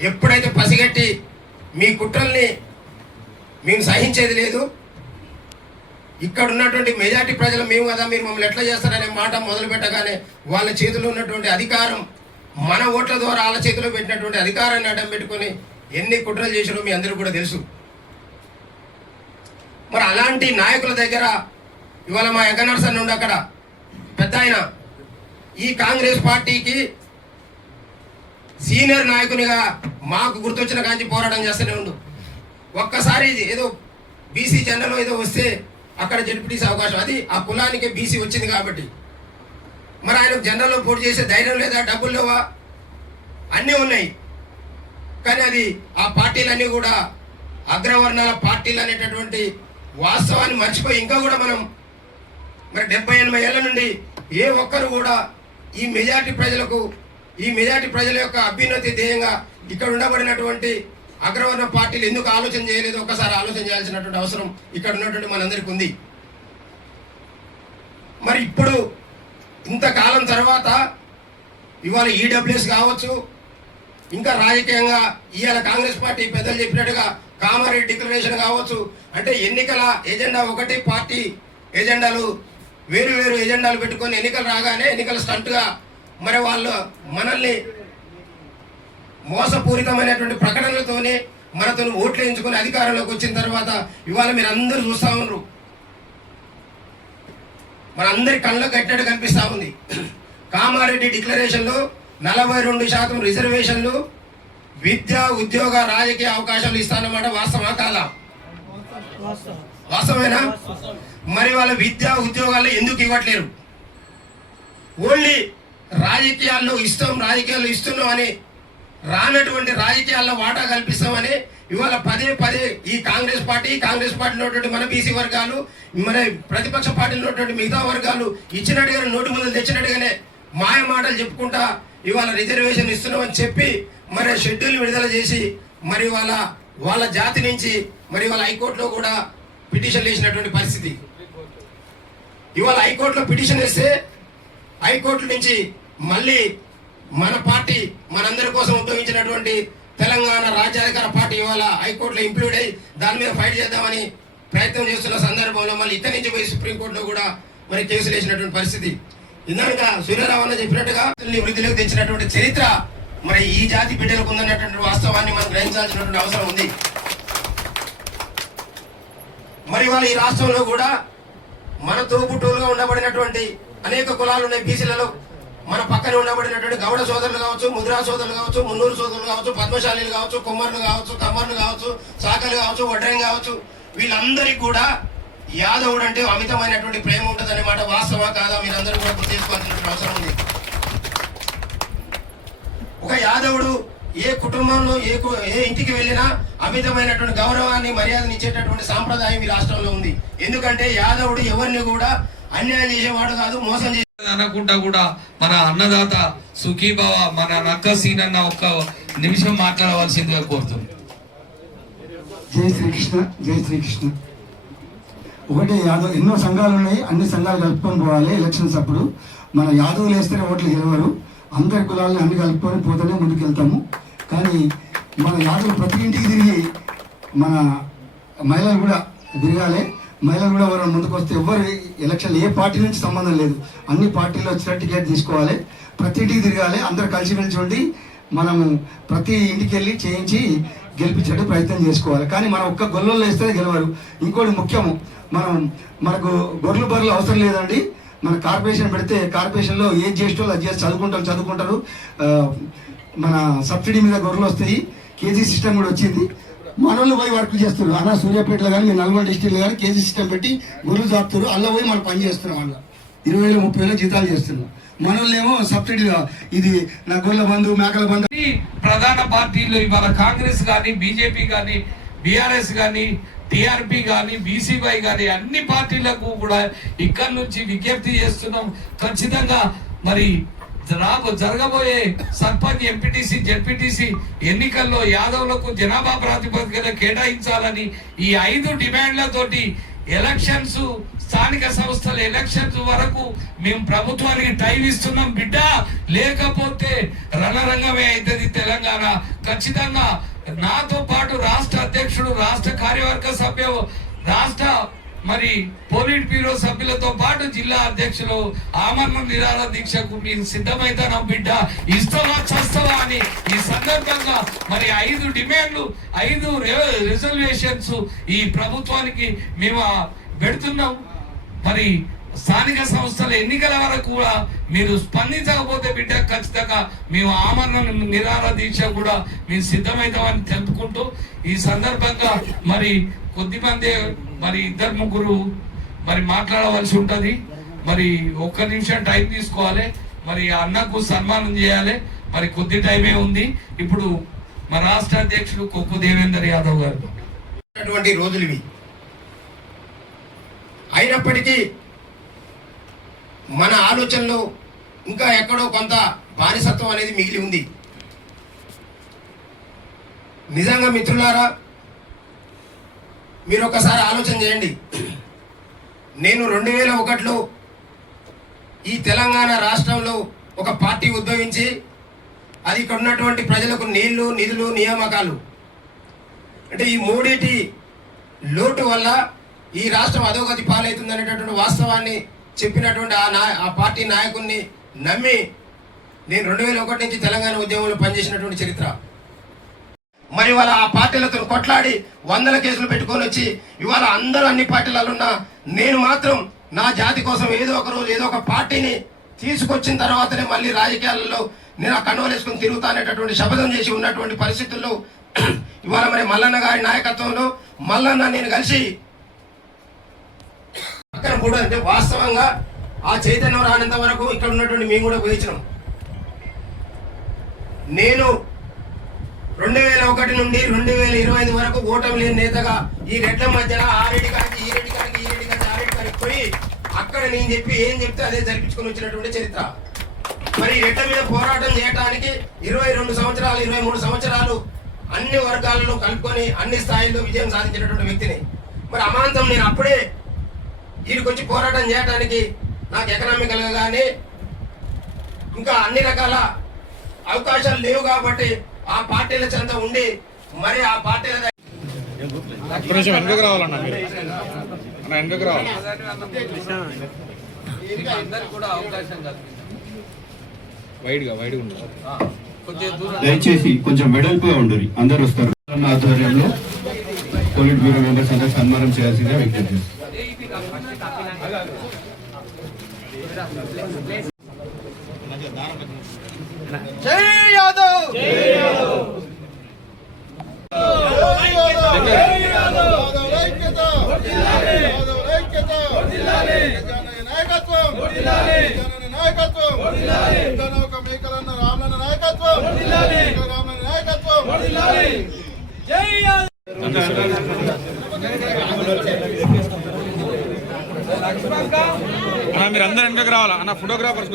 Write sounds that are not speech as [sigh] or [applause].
ఎప్పుడైతే పసిగట్టి మీ కుట్రల్ని మేము సహించేది లేదు ఇక్కడ ఉన్నటువంటి మెజార్టీ ప్రజలు మేము కదా మీరు మమ్మల్ని ఎట్లా చేస్తారనే మాట మొదలు పెట్టగానే వాళ్ళ చేతిలో ఉన్నటువంటి అధికారం మన ఓట్ల ద్వారా వాళ్ళ చేతిలో పెట్టినటువంటి అధికారాన్ని అడ్డం పెట్టుకొని ఎన్ని కుట్రలు చేసినో మీ అందరూ కూడా తెలుసు. మరి అలాంటి నాయకుల దగ్గర ఇవాళ మా ఎగనర్సన్ ఉండి అక్కడ పెద్ద ఆయన ఈ కాంగ్రెస్ పార్టీకి సీనియర్ నాయకునిగా మాకు గుర్తొచ్చిన కాంచి పోరాటం చేస్తూనే ఉండు. ఒక్కసారి ఇది ఏదో బీసీ జెండలో ఏదో వస్తే అక్కడ జడ్పీటీసీ అవకాశం. అది ఆ కులానికి బీసీ వచ్చింది కాబట్టి. మరి ఆయన జెండాలో పోటీ చేసే ధైర్యం లేదా డబ్బులు లేవా? అన్నీ ఉన్నాయి. కానీ అది ఆ పార్టీలన్నీ కూడా అగ్రవర్ణాల పార్టీలు అనేటటువంటి వాస్తవాన్ని మర్చిపోయి ఇంకా కూడా మనం మరి డెబ్బై ఎనభై ఏళ్ళ నుండి ఏ ఒక్కరు కూడా ఈ మెజార్టీ ప్రజలకు ఈ మెజార్టీ ప్రజల యొక్క అభ్యున్నతి ధ్యేయంగా ఇక్కడ ఉండబడినటువంటి అగ్రవర్ణ పార్టీలు ఎందుకు ఆలోచన చేయలేదు? ఒకసారి ఆలోచన చేయాల్సినటువంటి అవసరం ఇక్కడ ఉన్నటువంటి మనందరికీ ఉంది. మరి ఇప్పుడు ఇంతకాలం తర్వాత ఇవాళ ఈడబ్ల్యూఎస్ కావచ్చు ఇంకా రాజకీయంగా ఇవాళ కాంగ్రెస్ పార్టీ పెద్దలు చెప్పినట్టుగా కామారెడ్డి డిక్లరేషన్ కావచ్చు అంటే ఎన్నికల ఎజెండా ఒకటి పార్టీ ఎజెండాలు వేరు వేరు ఎజెండాలు పెట్టుకొని ఎన్నికలు రాగానే ఎన్నికల స్టంట్గా మరి వాళ్ళు మనల్ని మోసపూరితమైనటువంటి ప్రకటనలతోనే మనతో ఓట్లు వేయించుకొని అధికారంలోకి వచ్చిన తర్వాత ఇవాళ మీరు అందరూ చూస్తా ఉన్నారు. మన అందరి కళ్ళకు కట్టినట్టు కనిపిస్తా ఉంది. కామారెడ్డి డిక్లరేషన్లో నలభై రెండు శాతం రిజర్వేషన్లు విద్య ఉద్యోగ రాజకీయ అవకాశాలు ఇస్తానన్నమాట వాస్తవా కాదా? వాస్తవేనా మరి వాళ్ళ విద్య ఉద్యోగాలు ఎందుకు ఇవ్వట్లేరు? ఓన్లీ రాజకీయాల్లో ఇస్తాం రాజకీయాల్లో ఇస్తున్నాం అని రానటువంటి రాజకీయాల్లో వాటా కల్పిస్తామని ఇవాళ పదే పదే ఈ కాంగ్రెస్ పార్టీ కాంగ్రెస్ పార్టీలో ఉన్నటువంటి మన బీసీ వర్గాలు మన ప్రతిపక్ష పార్టీలో ఉన్నటువంటి మిగతా వర్గాలు ఇచ్చినట్టుగానే నోటి ముందు తెచ్చినట్టుగానే మాయ మాటలు చెప్పుకుంటా ఇవాళ రిజర్వేషన్ ఇస్తున్నామని చెప్పి మరి షెడ్యూల్ విడుదల చేసి మరి వాళ్ళ వాళ్ళ జాతి నుంచి మరి వాళ్ళ హైకోర్టులో కూడా పిటిషన్ వేసినటువంటి పరిస్థితి. ఇవాళ హైకోర్టులో పిటిషన్ వేస్తే హైకోర్టు నుంచి మళ్ళీ మన పార్టీ మనందరి కోసం ఉద్యమించినటువంటి తెలంగాణ రాజ్యాధికార పార్టీ ఇవాళ హైకోర్టులో ఇంప్లూడ్ అయ్యి దాని మీద ఫైట్ చేద్దామని ప్రయత్నం చేస్తున్న సందర్భంలో మళ్ళీ ఇక్కడి నుంచి పోయి సుప్రీంకోర్టులో కూడా మరి కేసులు వేసినటువంటి పరిస్థితి. ఇందాక సూర్యరావు అన్న చెప్పినట్టుగా వృద్ధిలోకి తెచ్చినటువంటి చరిత్ర మరి ఈ జాతి బిడ్డలకు ఉందన్నటువంటి వాస్తవాన్ని మనం గ్రహించాల్సినటువంటి అవసరం ఉంది. మరి వాళ్ళ ఈ రాష్ట్రంలో కూడా మన తోబుట్టువులుగా ఉండబడినటువంటి అనేక కులాలు ఉన్నాయి బీసీలలో మన పక్కన ఉండబడినటువంటి గౌడ సోదరులు కావచ్చు ముద్రా సోదరులు కావచ్చు మున్నూరు సోదరులు కావచ్చు పద్మశాలీలు కావచ్చు కుమ్మరులు కావచ్చు కమ్మర్లు కావచ్చు సాకలు కావచ్చు వడ్రం కావచ్చు వీళ్ళందరికీ కూడా యాదవుడు అంటే అమితమైనటువంటి ప్రేమ ఉంటుంది అన్నమాట వాస్తవా కాదా మీరందరూ కూడా గుర్తు చేసుకోవాల్సినటువంటి అవసరం ఉంది. ఒక యాదవుడు ఏ కుటుంబంలో ఏ ఏ ఇంటికి వెళ్ళినా అమితమైనటువంటి గౌరవాన్ని మర్యాదని ఇచ్చేటటువంటి సాంప్రదాయం ఈ రాష్ట్రంలో ఉంది. ఎందుకంటే యాదవుడు ఎవరిని కూడా అన్యాయం చేసేవాడు కాదు మోసం చేసే అనకుండా కూడా మన అన్నదాత సుఖీభావ మన నక్క సీనన్న ఒక్క నిమిషం మాట్లాడవలసిందిగా కోరుతుంది జై శ్రీకృష్ణ జై శ్రీకృష్ణ. ఒకటి యాదవ్ ఎన్నో సంఘాలు ఉన్నాయి అన్ని సంఘాలు కలుపుకొని పోవాలి ఎలక్షన్స్ అప్పుడు. మన యాదవులు వేస్తేనే ఓట్లు గెలవరు. అందరి కులాలని అన్ని కలుపుకొని పోతేనే ముందుకు వెళ్తాము కానీ మన యాదవులు ప్రతి ఇంటికి తిరిగి మన మహిళలు కూడా తిరగాలి. మహిళలు కూడా ఎవరైనా ముందుకు వస్తే ఎవరు ఎలక్షన్ ఏ పార్టీ నుంచి సంబంధం లేదు. అన్ని పార్టీల్లో వచ్చిన టికెట్ తీసుకోవాలి. ప్రతి ఇంటికి తిరగాలి. అందరు కలిసిమెలిసి ఉండి మనము ప్రతి ఇంటికి వెళ్ళి చేయించి గెలిపించడానికి ప్రయత్నం చేసుకోవాలి. కానీ మనం ఒక్క గొల్లలో వేస్తే గెలవరు. ఇంకోటి ముఖ్యము మనం మనకు గొర్రెలు బర్రెలు అవసరం లేదండి. మన కార్పొరేషన్ పెడితే కార్పొరేషన్లో ఏ జ్యేష్ఠులు అది చేసి చదువుకుంటారు చదువుకుంటారు. మన సబ్సిడీ మీద గొర్రెలు వస్తాయి. కేజీ సిస్టమ్ కూడా వచ్చింది. మనోళ్ళు పోయి వర్క్ చేస్తున్నారు అన్న సూర్యాపేటలో కానీ మీ నల్గొండ డిస్టిక్లో కానీ కేజీ సిస్టమ్ పెట్టి గురువు చాపుతారు అలా పోయి మనం పని చేస్తున్నాం అలా ఇరవై వేలు ముప్పై వేలు జీతాలు చేస్తున్నాం. మనోళ్ళేమో సబ్సిడీ ఇది నా గొర్రెల బంధు మేకల బంధు. ప్రధాన పార్టీలు ఇవాళ కాంగ్రెస్ కానీ బీజేపీ కానీ బీఆర్ఎస్ కానీ టిఆర్పి కానీ బీసీవై కానీ అన్ని పార్టీలకు కూడా ఇక్కడి నుంచి విజ్ఞప్తి చేస్తున్నాం. ఖచ్చితంగా మరి రాబో జరగబోయే సర్పంచ్ ఎంపీటీసీ జెడ్పీటీసీ ఎన్నికల్లో యాదవులకు జనాభా ప్రాతిపదికన కేటాయించాలని ఈ ఐదు డిమాండ్లతోటి ఎలక్షన్స్ స్థానిక సంస్థల ఎలక్షన్స్ వరకు మేము ప్రభుత్వానికి టైం ఇస్తున్నాం బిడ్డ. లేకపోతే రణరంగమే అవుతుంది తెలంగాణ. ఖచ్చితంగా నాతో పాటు రాష్ట్ర అధ్యక్షుడు రాష్ట్ర కార్యవర్గ సభ్యు రాష్ట్ర మరి పోలిట్ బ్యూరో సభ్యులతో పాటు జిల్లా అధ్యక్షులు ఆమరణ నిరాహార దీక్షకు మీరు సిద్ధమైతానా బిడ్డ? ఇస్తావా చస్తావా అని ఈ సందర్భంగా మరి ఐదు డిమాండ్లు ఐదు రిజర్వేషన్స్ ఈ ప్రభుత్వానికి మేము పెడుతున్నాం. మరి స్థానిక సంస్థల ఎన్నికల వరకు కూడా మీరు స్పందించకపోతే బిడ్డ ఖచ్చితంగా మేము ఆమరణ నిరాహార దీక్ష కూడా మేము సిద్ధమవుతామని తెలుపుకుంటూ ఈ సందర్భంగా మరి కొద్దిమంది మరి ఇద్దరు ముగ్గురు మరి మాట్లాడవలసి ఉంటుంది. మరి ఒక్క నిమిషం టైం తీసుకోవాలి. మరి అన్నకు సన్మానం చేయాలి. మరి కొద్ది టైమే ఉంది. ఇప్పుడు మా రాష్ట్ర అధ్యక్షుడు కొప్పు దేవేందర్ యాదవ్ గారు. అటువంటి రోజులు ఇవి. అయినప్పటికీ మన ఆలోచనలో ఇంకా ఎక్కడో కొంత బానిసత్వం అనేది మిగిలి ఉంది. నిజంగా మిత్రులారా మీరు ఒకసారి ఆలోచన చేయండి. నేను రెండు వేల ఒకటిలో ఈ తెలంగాణ రాష్ట్రంలో ఒక పార్టీ ఉద్భవించి అది ఇక్కడ ఉన్నటువంటి ప్రజలకు నీళ్ళు నిధులు నియామకాలు. అంటే ఈ మూడిటి లోటు వల్ల ఈ రాష్ట్రం అధోగతి పాలవుతుంది అనేటటువంటి వాస్తవాన్ని చెప్పినటువంటి ఆ నా ఆ పార్టీ నాయకుడిని నమ్మి నేను రెండు వేల ఒకటి నుంచి తెలంగాణ ఉద్యమంలో పనిచేసినటువంటి చరిత్ర. మరి ఇవాళ ఆ పార్టీలతో కొట్లాడి వందల కేసులు పెట్టుకొని వచ్చి ఇవాళ అందరూ అన్ని పార్టీలలో ఉన్న నేను మాత్రం నా జాతి కోసం ఏదో ఒక రోజు ఏదో ఒక పార్టీని తీసుకొచ్చిన తర్వాతనే మళ్ళీ రాజకీయాలలో నేను ఆ కండువలు తిరుగుతా అనేటటువంటి శపథం చేసి ఉన్నటువంటి పరిస్థితుల్లో [clears throat] ఇవాళ మరి మల్లన్న గారి నాయకత్వంలో మల్లన్న నేను కలిసి పక్కన కూడా అంటే వాస్తవంగా ఆ చైతన్యం రానంత వరకు ఇక్కడ ఉన్నటువంటి మేము కూడా పోయించినాం. నేను రెండు వేల ఒకటి నుండి రెండు వేల ఇరవై ఐదు వరకు ఓటమి లేని నేతగా ఈ రెడ్ల మధ్యన ఆ రెడ్డి గారికి ఈ రెడ్డి గారికి ఈ రెడ్డి గారికి ఆ గారికి పోయి అక్కడ నేను చెప్పి ఏం చెప్తే అదే జరిపించుకొని వచ్చినటువంటి చరిత్ర. మరి రెడ్ల మీద పోరాటం చేయడానికి ఇరవై రెండు సంవత్సరాలు ఇరవై మూడు సంవత్సరాలు అన్ని వర్గాలలో కలుపుకొని అన్ని స్థాయిల్లో విజయం సాధించినటువంటి వ్యక్తిని. మరి అమాంతం నేను అప్పుడే వీడికి వచ్చి పోరాటం చేయడానికి నాకు ఎకనామికల్గా కానీ ఇంకా అన్ని రకాల అవకాశాలు లేవు కాబట్టి ఆ పార్టీల చెంత ఉండి మరి ఆ పార్టీల దయచేసి కొంచెం వెడల్పుగా ఉండరు అందరు వస్తారు. ఆధ్వర్యంలో పోలిట్ బ్యూరో మెంబర్స్ అందరూ సన్మానం చేయాల్సిందిగా విజ్ఞప్తి మేకలన్న రామన్న నాయకత్వం రామన్న నాయకత్వం అన్న మీరు అందరు వెనుకకు రావాలా? అన్న ఫోటోగ్రాఫర్స్